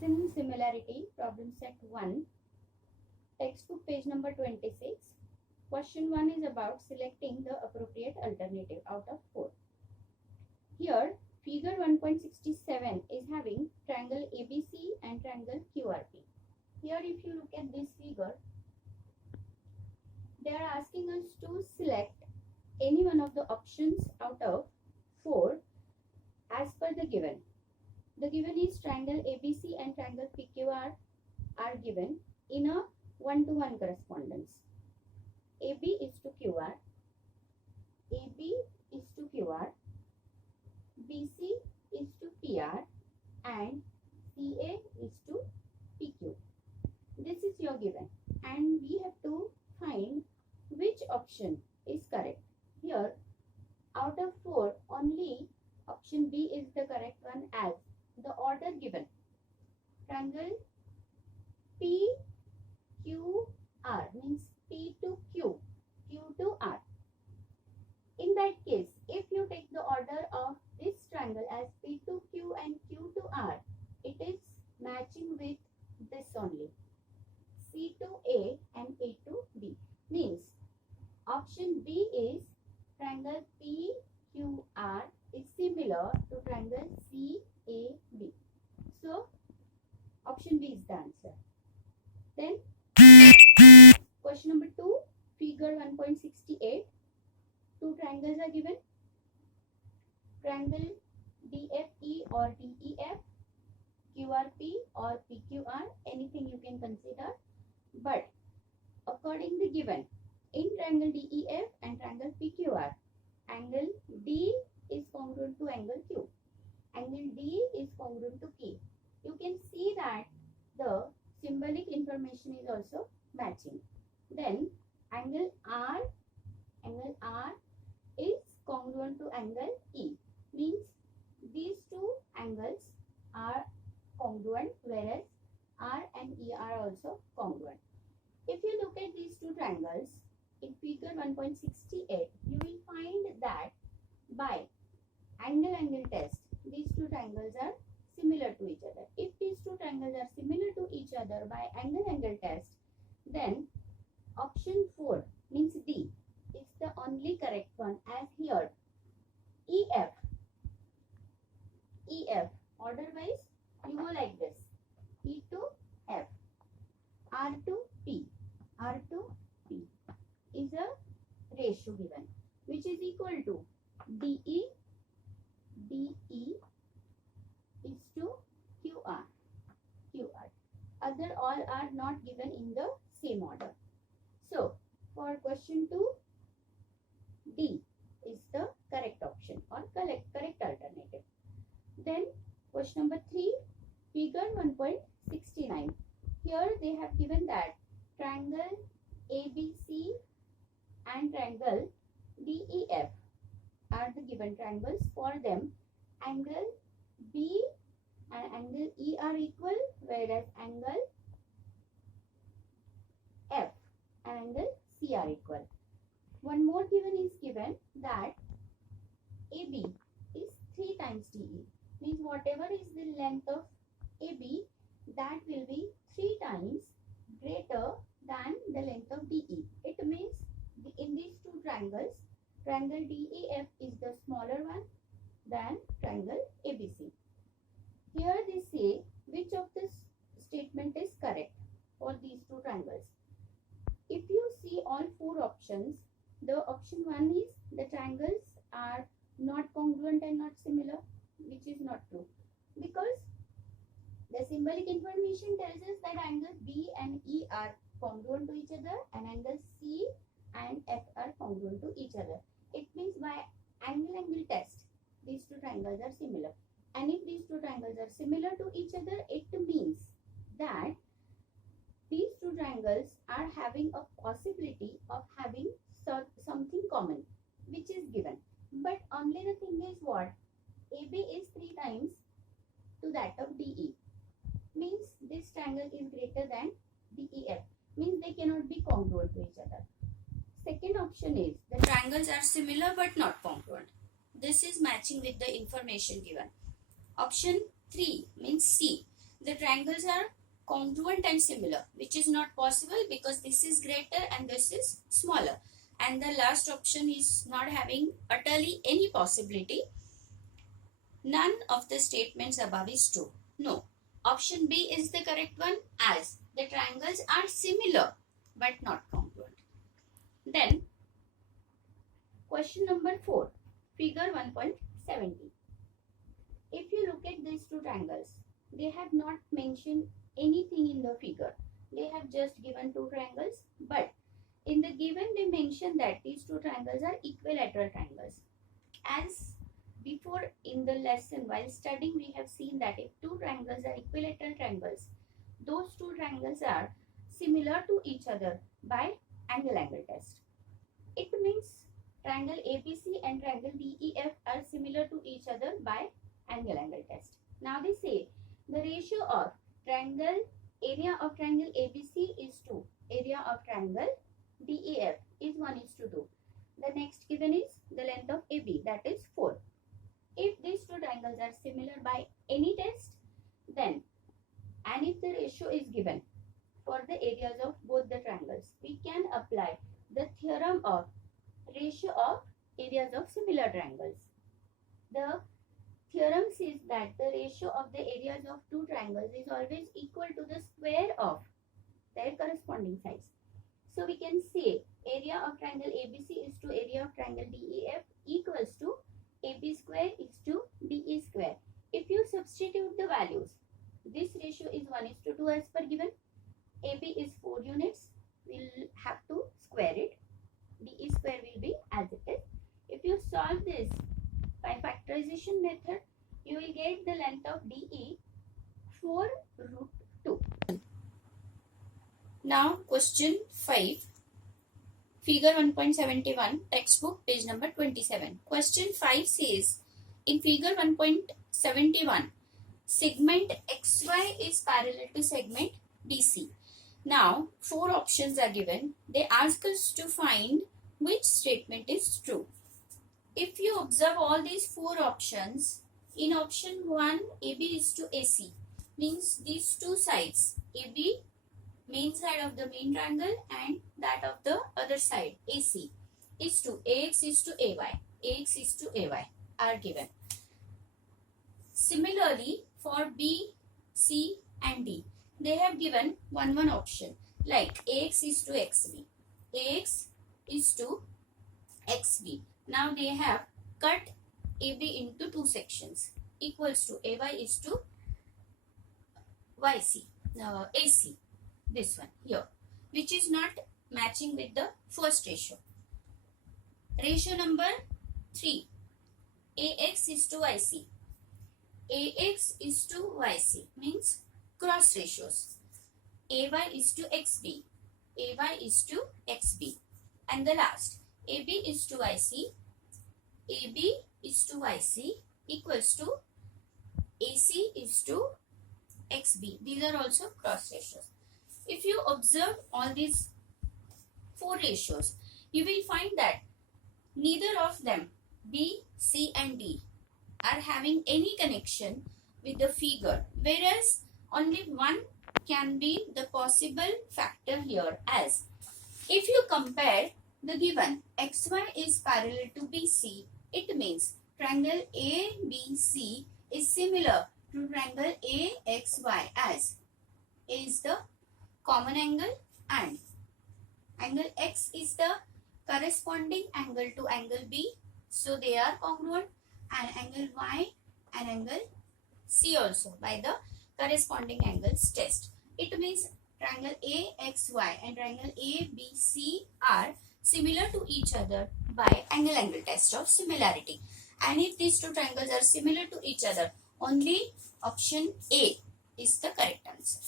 Listen similarity, problem set 1, textbook page number 26. Question 1 is about selecting the appropriate alternative out of 4. Here, figure 1.67 is having triangle ABC and triangle QRP. Here, if you look at this figure, they are asking us to select any one of the options out of 4 as per the given. The given is triangle ABC and triangle PQR are given in a 1-to-1 correspondence. AB is to QR, AB is to QR, BC is to PR, and CA is to PQ. This is your given, and we have to find which option is correct. Here, out of 4, only option B is the correct one as the order given. Triangle PQR means P to Q, Q to R. In that case, if you take the order of this triangle as P to Q and Q to R, it is matching with this only. C to A and A to B. Means option B is triangle PQR is similar to triangle CAB. So option B is the answer. Then question number 2, figure 1.68. Two triangles are given. Triangle DFE or DEF, QRP or PQR, anything you can consider. But according to given, in triangle DEF and triangle PQR, angle D is congruent to angle Q. Angle D is congruent to P. You can see that the symbolic information is also matching. Then angle R is congruent to angle E. Means these two angles are congruent, whereas R and E are also congruent. If you look at these two triangles in figure 1.68, you will find that by angle test, these two triangles are similar to each other. If these two triangles are similar to each other by angle test, then option 4 means D is the only correct one, as here EF order wise you go like this: E to F, R to P is a ratio given, which is equal to DE is to QR. Other all are not given in the same order. So for question 2, D is the correct option or correct alternative. Then question number 3, figure 1.69. Here they have given that triangle ABC and triangle DEF are the given triangles. For them, angle B and angle E are equal, whereas angle F and angle C are equal. One more given is given that AB is 3 times DE. Means whatever is the length of AB, that will be 3 times greater than the length of DE. It means in these two triangles, triangle DEF is the smaller one than triangle ABC. Here they say which of this statement is correct for these two triangles. If you see all 4 options, the option 1 is the triangles are not congruent and not similar, which is not true, because the symbolic information tells us that angles B and E are congruent to each other and angles C and F are congruent to each other. It means by angle test, these two triangles are similar. And if these two triangles are similar to each other, it means that these two triangles are having a possibility of having something common, which is given. But only the thing is what? AB is 3 times to that of DE. Means this triangle is greater than DEF. Means they cannot be congruent to each other. Second option is the triangles are similar but not congruent. This is matching with the information given. Option 3 means C. the triangles are congruent and similar, which is not possible because this is greater and this is smaller. And the last option is not having utterly any possibility. None of the statements above is true. No. Option B is the correct one, as the triangles are similar but not congruent. Then, question number 4, figure 1.70. If you look at these two triangles, they have not mentioned anything in the figure. They have just given two triangles, but in the given they mention that these two triangles are equilateral triangles. As before in the lesson while studying, we have seen that if two triangles are equilateral triangles, those two triangles are similar to each other by angle-angle test. It means triangle ABC and triangle DEF are similar to each other by angle-angle test. Now they say the ratio of area of triangle ABC is 2, area of triangle DEF is 1:2. The next given is the length of AB, that is 4. If these two triangles are similar by any test, then, and if the ratio is given for the areas of both the triangles, we can apply the theorem of ratio of areas of similar triangles. The theorem says that the ratio of the areas of two triangles is always equal to the square of their corresponding sides. So we can say area of triangle ABC is to area of triangle DEF equals to AB square is to DE square. If you substitute the values, this ratio is 1:2 as per given. AB is 4 units. We'll have to square it. DE square will be as it is. If you solve this by factorization method, you will get the length of DE 4√2. Now question 5. Figure 1.71, textbook, page number 27. Question 5 says, in figure 1.71, segment XY is parallel to segment BC. Now, 4 options are given. They ask us to find which statement is true. If you observe all these 4 options, in option 1, AB is to AC, means these two sides, AB, main side of the main triangle, and that of the other side, AC, is to AX is to AY, AX is to AY are given. Similarly, for B, C and D, they have given one option, like AX is to XB, AX is to XB. Now they have cut AB into 2 sections, equals to AY is to YC, AC. This one here, which is not matching with the first ratio. Ratio number 3, AX is to YC, AX is to YC, means cross ratios. AY is to XB, AY is to XB. And the last, AB is to YC, AB is to YC equals to AC is to XB. These are also cross ratios. If you observe all these 4 ratios, you will find that neither of them, B, C and D, are having any connection with the figure, whereas only one can be the possible factor here, as if you compare the given XY is parallel to BC, it means triangle ABC is similar to triangle AXY, as A is the common angle and angle X is the corresponding angle to angle B, so they are congruent, and angle Y and angle C also by the corresponding angles test. It means triangle AXY and triangle ABC are similar to each other by angle-angle test of similarity. And if these two triangles are similar to each other, only option A is the correct answer.